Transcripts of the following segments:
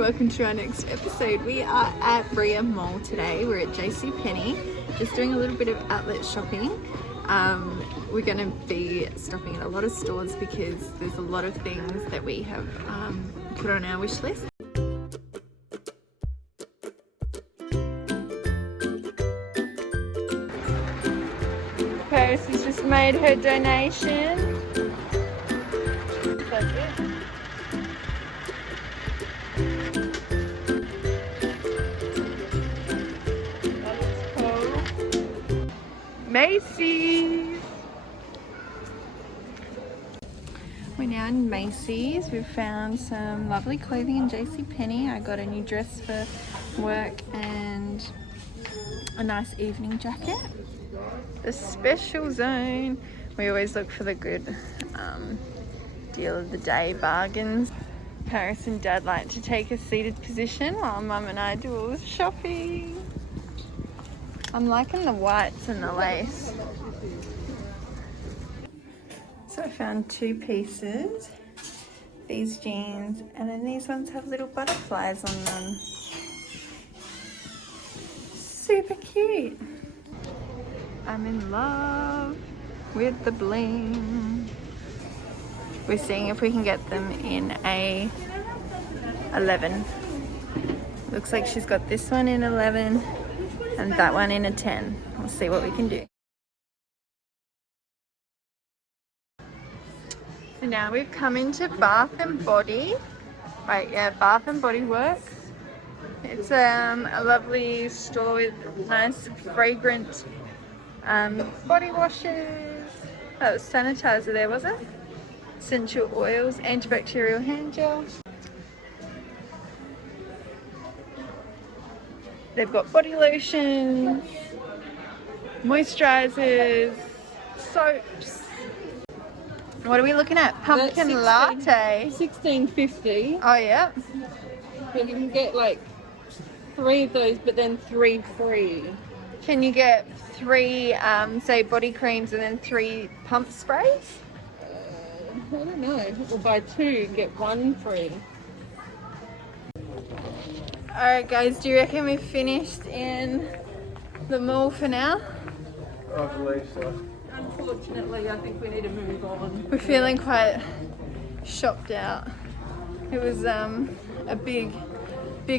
welcome to our next episode. We are at Brea Mall today. We're at JCPenney, just doing a little bit of outlet shopping. We're going to be stopping at a lot of stores because there's a lot of things that we have put on our wish list. Paris has just made her donation. That's it. Macy's. We're now in Macy's. We've found some lovely clothing in JCPenney. I got a new dress for work and a nice evening jacket. The special zone. We always look for the good deal of the day bargains. Paris and Dad like to take a seated position while Mum and I do all the shopping. I'm liking the whites and the lace. So I found two pieces, these jeans, and then these ones have little butterflies on them. Super cute. I'm in love with the bling. We're seeing if we can get them in a 11. Looks like she's got this one in 11. And that one in a 10. We'll see what we can do. So now we've come into Bath and Body. Right, yeah, Bath and Body Works. It's a lovely store with nice fragrant body washes. That was sanitizer there, was it? Essential oils, antibacterial hand gel. They've got body lotions, moisturizers, soaps. What are we looking at? Pumpkin latte. $16.50. Oh yeah. But you can get like 3 of those, but then 3 free. Can you get 3, say, body creams and then 3 pump sprays? I don't know. Or buy 2 and get 1 free. Alright guys, do you reckon we've finished in the mall for now? I believe so. Unfortunately, I think we need to move on. We're feeling quite shopped out. It was a big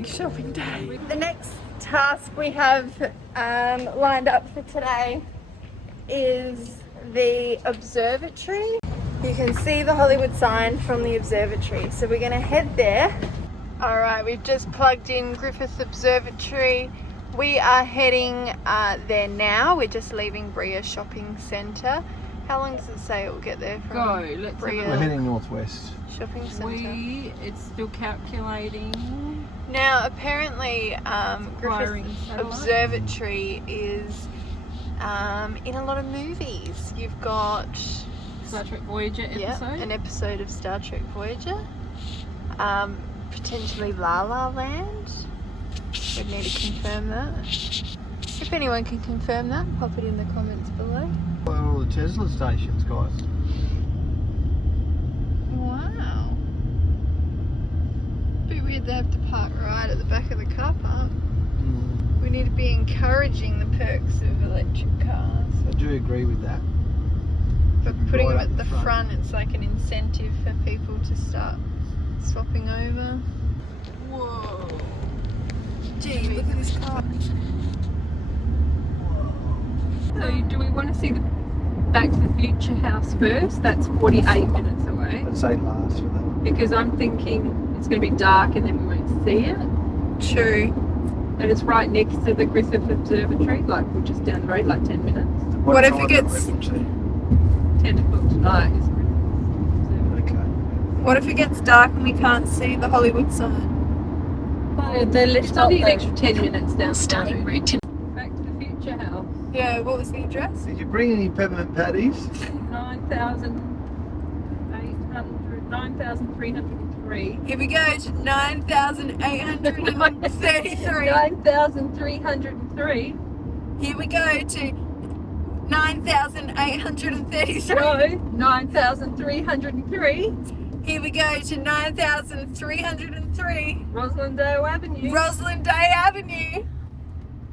shopping day. The next task we have lined up for today is the observatory. You can see the Hollywood sign from the observatory, so we're going to head there. Alright, we've just plugged in Griffith Observatory. We are heading there now. We're just leaving Brea Shopping Centre. How long does it say it will get there from Brea? We're heading northwest. Shopping Centre. It's still calculating. Now, apparently, Griffith Observatory is in a lot of movies. You've got Star Trek Voyager episode. Yeah, an episode of Star Trek Voyager. Potentially La La Land. We'd need to confirm that. If anyone can confirm that, pop it in the comments below. All the Tesla stations, guys. Wow. Bit weird they have to park right at the back of the car park. We need to be encouraging the perks of electric cars. I do agree with that. But putting them at the front, it's like an incentive for people to start swapping over. Whoa. Gee, look at this car. So do we want to see the Back to the Future house first? That's 48 minutes away. I'd say last for that. Because I'm thinking it's going to be dark and then we won't see it. True. And it's right next to the Griffith Observatory, like we're just down the road, like 10 minutes. What if it gets 10 o'clock tonight is Okay. What if it gets dark and we can't see the Hollywood sign? It's only an extra 10 minutes down the road. Back to the Future house. Yeah, what was the address? Did you bring any peppermint patties? 9,303. Here we go to 9,833. 9,303. Here we go to 9,833. No, 9,303. Here we go to 9,303 Roslindale Avenue. Roslindale Avenue.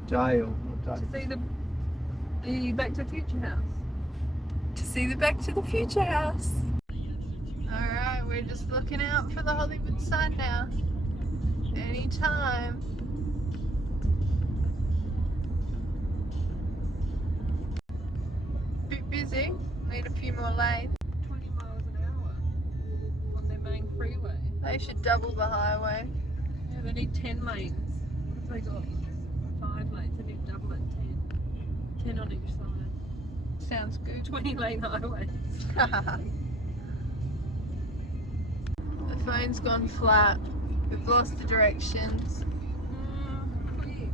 Dale. To see the Back to the Future house. To see the Back to the Future house. Alright, we're just looking out for the Hollywood sign now. Anytime. Bit busy. Need a few more lanes. 20 miles an hour on their main freeway. They should double the highway. Yeah, they need 10 lanes. What have they got? 5 lanes. They need double it, 10. 10 on each side. Sounds good. 20 lane highway. The phone's gone flat. We've lost the directions. Quick.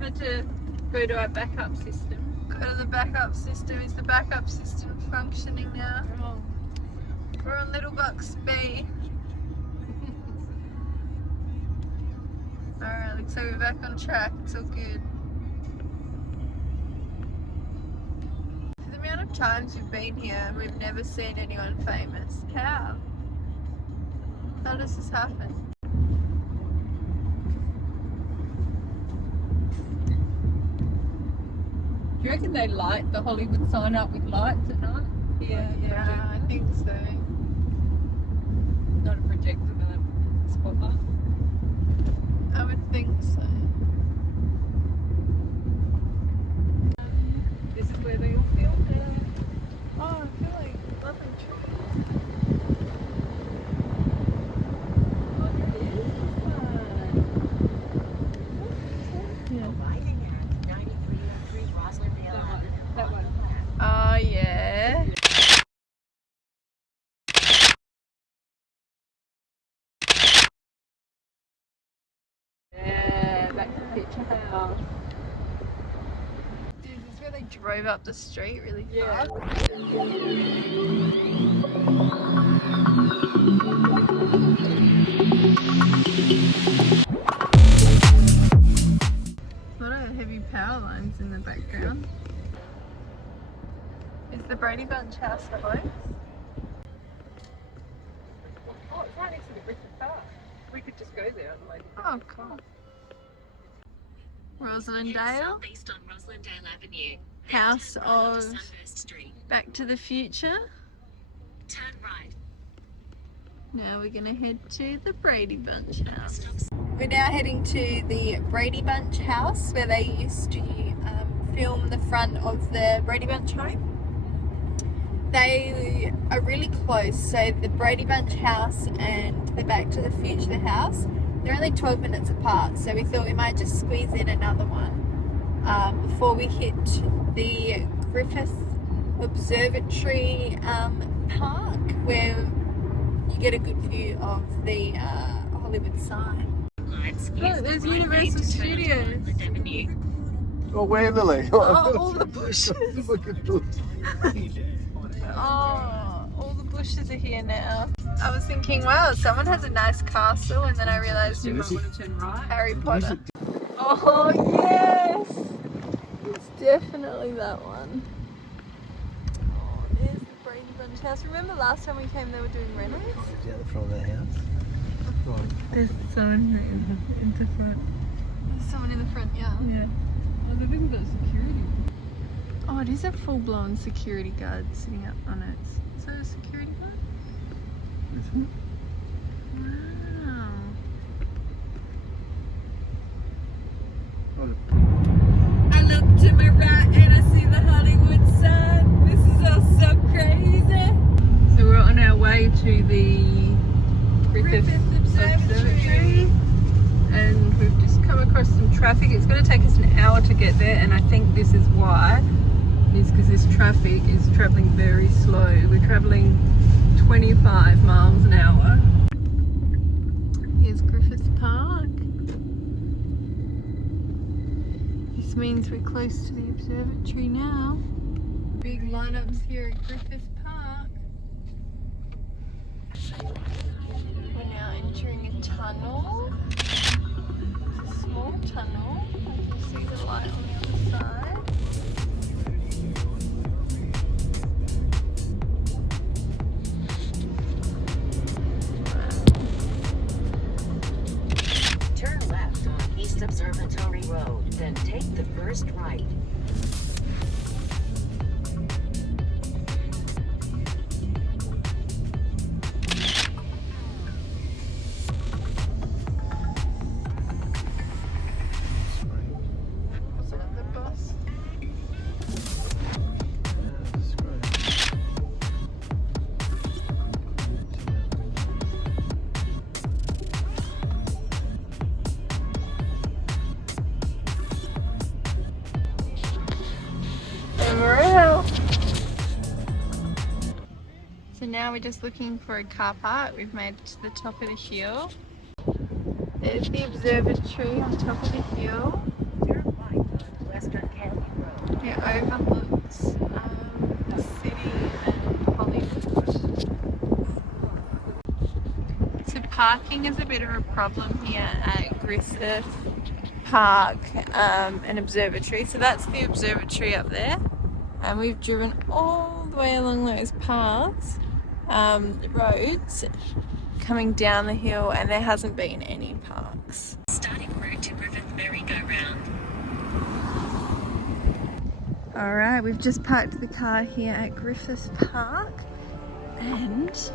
Had to go to our backup system. Go to the backup system. Is the backup system functioning now? Oh. We're on Little Bucks B. Alright, looks like we're back on track. It's all good. For the amount of times we've been here, we've never seen anyone famous. How? How does this happen? Do you reckon they light the Hollywood sign up with lights at night? Yeah, I think so. Not a projector, but a spotlight. I would think so. This is where they all film now. Oh, I feel like lovely trees. Oh, there it is. Arriving at 9303 Roslindale Avenue. That one. Oh, yeah. Yeah, Back to the Future house. Dude, this is where they drove up the street really Yeah. fast. A lot of heavy power lines in the background. Is the Brady Bunch house close? Oh, it's right next to the Griffith Park. We could just go there on the way. Oh, cool. Roslindale, Southeast on Roslindale Avenue. house of Sunburst Street. Back to the Future. Turn right. Now we're gonna head to the Brady Bunch house. We're now heading to the Brady Bunch house where they used to film the front of the Brady Bunch home. They are really close, so the Brady Bunch house and the Back to the Future house, they're only 12 minutes apart, so we thought we might just squeeze in another one before we hit the Griffith Observatory park, where you get a good view of the Hollywood sign. Look, there's Universal Studios. Oh, where, Lily? Oh, all the bushes. Look at this. Oh, all the bushes are here now. I was thinking, wow, someone has a nice castle, and then I realised it You was might want to turn right. Harry Potter. Oh, yes! It's definitely that one. Oh, there's the Brady Bunch house. Remember last time we came, they were doing renos? Down the front of the house. Right. There's someone in the front. There's someone in the front, yeah. Yeah. Oh, they've even got security. Oh, it is a full-blown security guard sitting up on it. Is that a security guard? This one? Wow. Oh, I look to my right and I see the Hollywood sign. This is all so crazy. So we're on our way to the Griffith Observatory. and we've just come across some traffic. It's going to take us an hour to get there, and I think this is why. Is because this traffic is travelling very slow. We're travelling 25 miles an hour. Here's Griffith Park. This means we're close to the observatory now. Big lineups here at Griffith Park. We're now entering a tunnel. It's a small tunnel. I can see the light on the other side. So now we're just looking for a car park. We've made it to the top of the hill. There's the observatory on top of the hill. It overlooks the city and Hollywood. So parking is a bit of a problem here at Griffith Park and Observatory. So that's the observatory up there. And we've driven all the way along those paths, roads, coming down the hill, and there hasn't been any parks. Starting route to Griffith merry-go-round. Alright, we've just parked the car here at Griffith Park and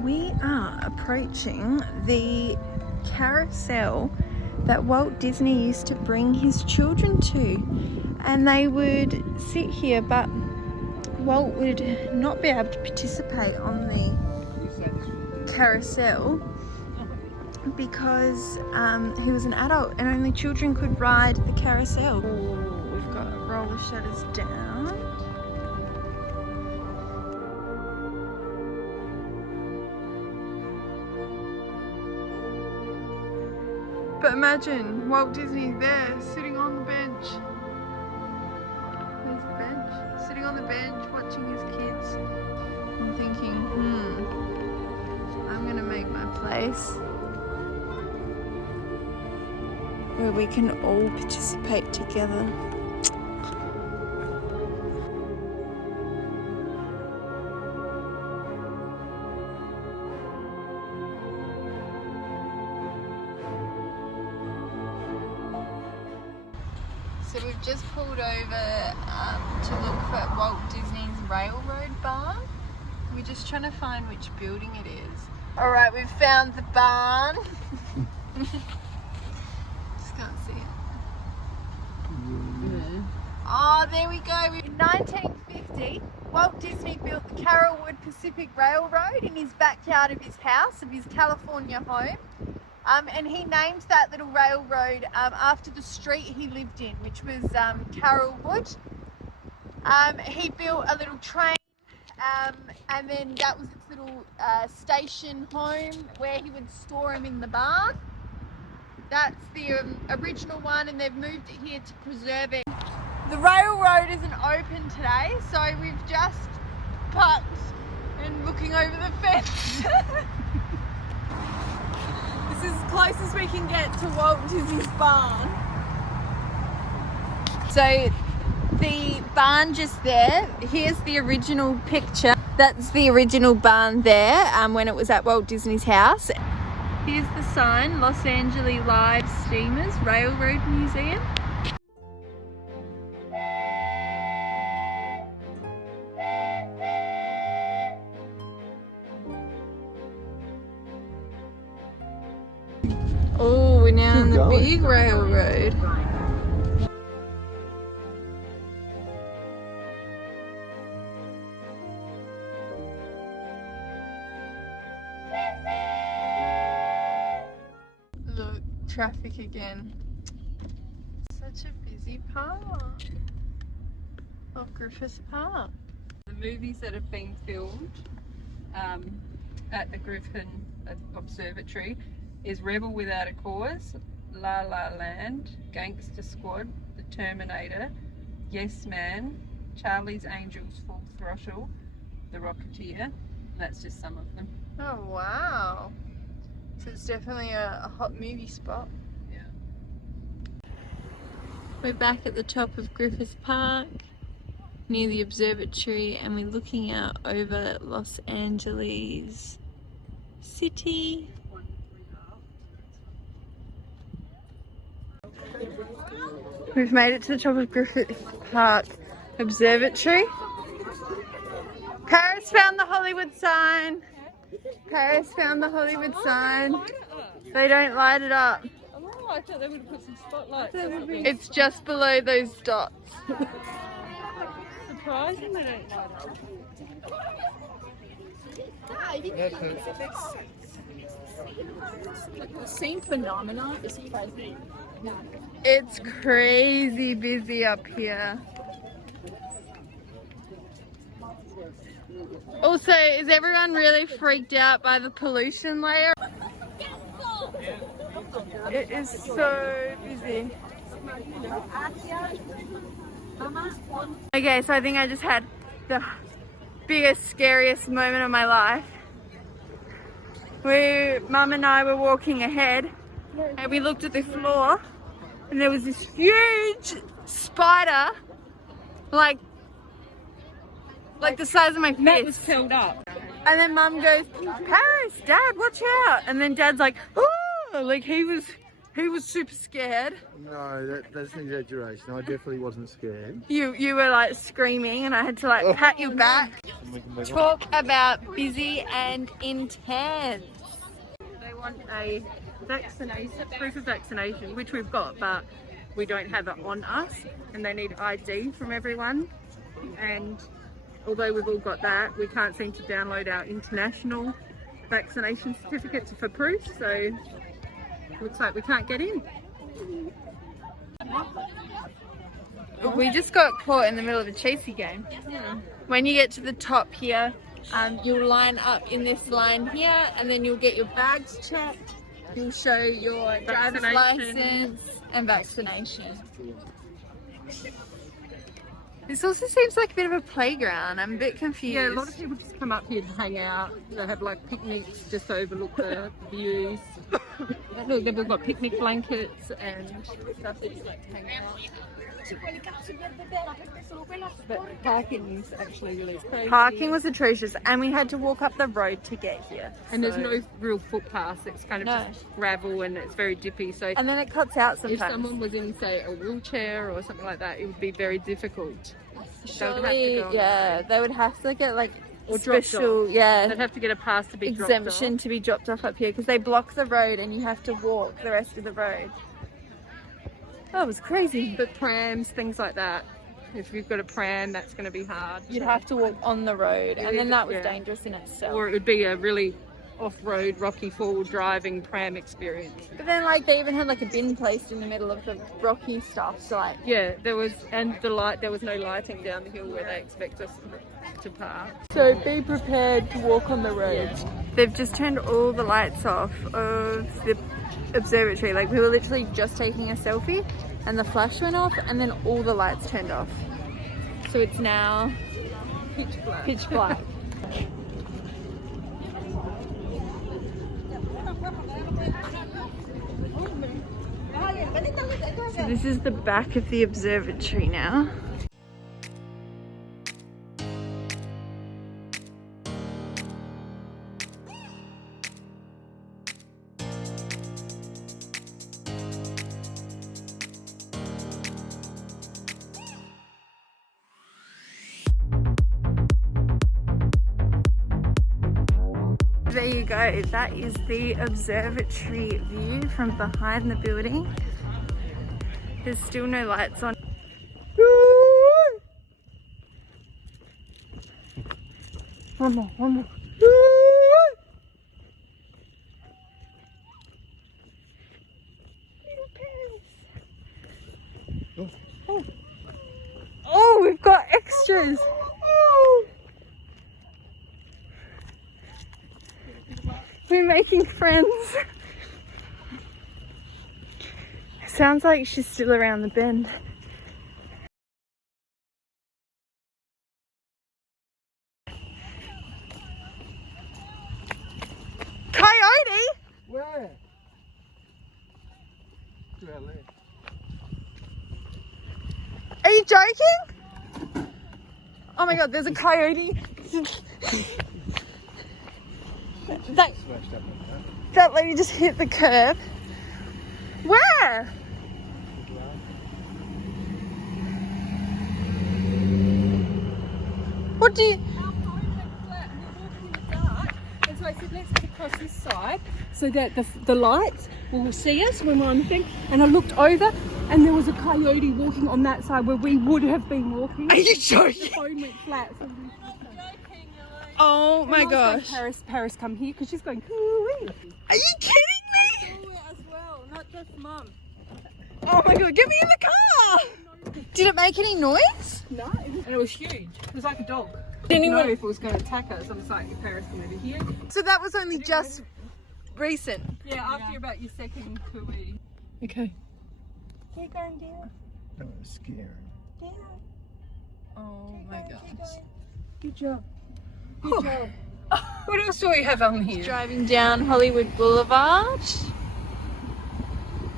we are approaching the carousel that Walt Disney used to bring his children to, and they would sit here, but Walt would not be able to participate on the carousel because he was an adult and only children could ride the carousel. We've got roller shutters down. But imagine Walt Disney there, sitting on the bench. There's the bench. Sitting on the bench, watching his kids. I'm thinking, I'm gonna make my place where we can all participate together. So we've just pulled over to look for Walt Disney's Railroad Barn. We're just trying to find which building it is. All right, we've found the barn. Just can't see it. Oh, there we go. In 1950, Walt Disney built the Carolwood Pacific Railroad in his backyard of his house, of his California home. And he named that little railroad after the street he lived in, which was Carolwood. He built a little train, and then that was its little station home where he would store them in the barn. That's the original one, and they've moved it here to preserve it. The railroad isn't open today, so we've just parked and looking over the fence. This is as close as we can get to Walt Disney's barn. So the barn just there, here's the original picture. That's the original barn there when it was at Walt Disney's house. Here's the sign, Los Angeles Live Steamers Railroad Museum. Oh, we're now on the big railroad. Look, traffic again. Such a busy park of Griffith Park. The movies that have been filmed at the Griffith Observatory is Rebel Without a Cause, La La Land, Gangster Squad, The Terminator, Yes Man, Charlie's Angels Full Throttle, The Rocketeer, and that's just some of them. Oh wow. So it's definitely a hot movie spot. Yeah. We're back at the top of Griffith Park near the observatory, and we're looking out over Los Angeles city. We've made it to the top of Griffith Park Observatory. Paris found the Hollywood sign. Paris found the Hollywood sign. They don't light it up. Oh, I thought they would have put some spotlights. It's just below those dots. Surprising they don't light up. The same phenomena is present. It's crazy busy up here. Also, is everyone really freaked out by the pollution layer? It is so busy. Okay, so I think I just had the biggest, scariest moment of my life. Mum and I were walking ahead and we looked at the floor and there was this huge spider, like the size of my fist. That was filled up. And then Mum goes, Paris, Dad, watch out. And then Dad's like, oh, like he was super scared. No, that's an exaggeration. I definitely wasn't scared. You were like screaming and I had to like pat your back. Talk about busy and intense. They want a vaccination, proof of vaccination, which we've got, but we don't have it on us. And they need ID from everyone. And although we've all got that, we can't seem to download our international vaccination certificates for proof, so looks like we can't get in. We just got caught in the middle of a chasey game. When you get to the top here, you'll line up in this line here and then you'll get your bags checked. You'll show your driver's license and vaccination. This also seems like a bit of a playground. I'm a bit confused. Yeah, a lot of people just come up here to hang out. They have like picnics just to overlook the views. Look, they've got picnic blankets and stuff that you like to hang out. But parking is actually really crazy. Parking was atrocious and we had to walk up the road to get here. And there's no real footpath. It's kind of just gravel and it's very dippy. So and then it cuts out sometimes. If someone was in, say, a wheelchair or something like that, it would be very difficult. Surely, they would have to get like or special, they'd have to get a pass to be exemption to be dropped off up here because they block the road and you have to walk the rest of the road. Oh, it was crazy. But prams, things like that. If you've got a pram, that's going to be hard. You'd have to walk on the road, and then that was dangerous in itself. Or it would be a really off-road, rocky, forward driving pram experience. But then, like, they even had like a bin placed in the middle of the rocky stuff. So, like, yeah, there was, and there was no lighting down the hill where they expect us to park. So be prepared to walk on the road. Yeah. They've just turned all the lights off of the observatory. Like, we were literally just taking a selfie and the flash went off and then all the lights turned off. So it's now pitch black. Pitch black. So this is the back of the observatory now. There you go, that is the observatory view from behind the building. There's still no lights on. One more. Oh, we've got extras. We're making friends. Sounds like she's still around the bend. Coyote? Where? To our left. Are you joking? Oh my god, there's a coyote. That lady just hit the curb. Where? What do you... And so I said, let's get across this side so that the lights will see us when we're on the thing. And I looked over and there was a coyote walking on that side where we would have been walking. Are you joking? The phone went flat. So oh my gosh. Going, Paris, come here, because she's going, coo-wee. Are you kidding me? As well, not just mum. Oh my god, get me in the car! Did it make any noise? No, and it was huge. It was like a dog. Didn't know if it was going to attack us. I'm sorry, Paris over here. So that was only just recent. Yeah, after about your second cooey. Okay. That was scary. Oh my gosh. Good job. Good job. What else do we have on here? Driving down Hollywood Boulevard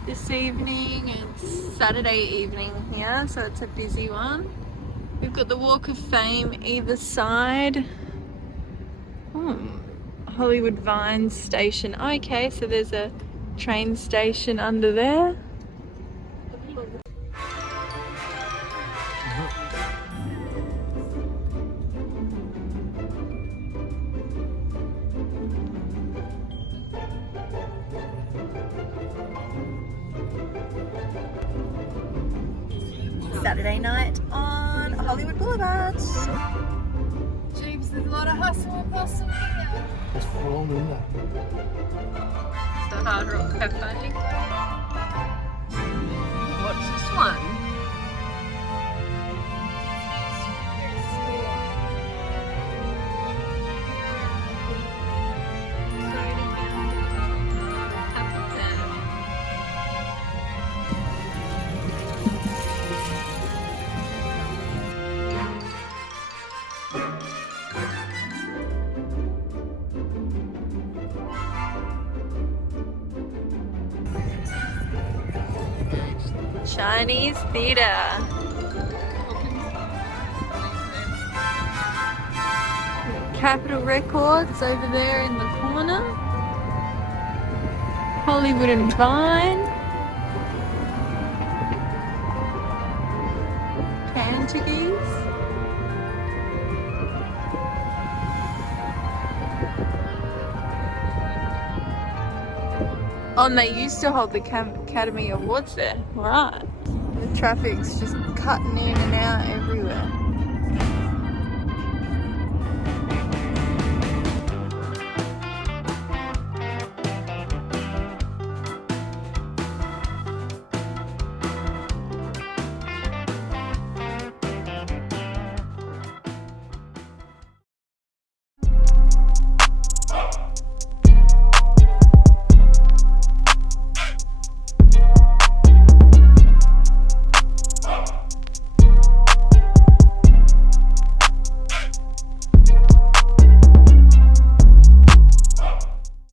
this evening. It's Saturday evening here, so it's a busy one. We've got the Walk of Fame either side. Hollywood Vines station. Okay, so there's a train station under there. Saturday night on Hollywood Boulevard. Jeeps, there's a lot of hustle and bustle here. It's full on in there. The Hard Rock Cafe. What's this one? Chinese theatre. Capitol Records over there in the corner. Hollywood and Vine. Cantonese. Oh, and they used to hold the Academy Awards there. Right. The traffic's just cutting in and out everywhere.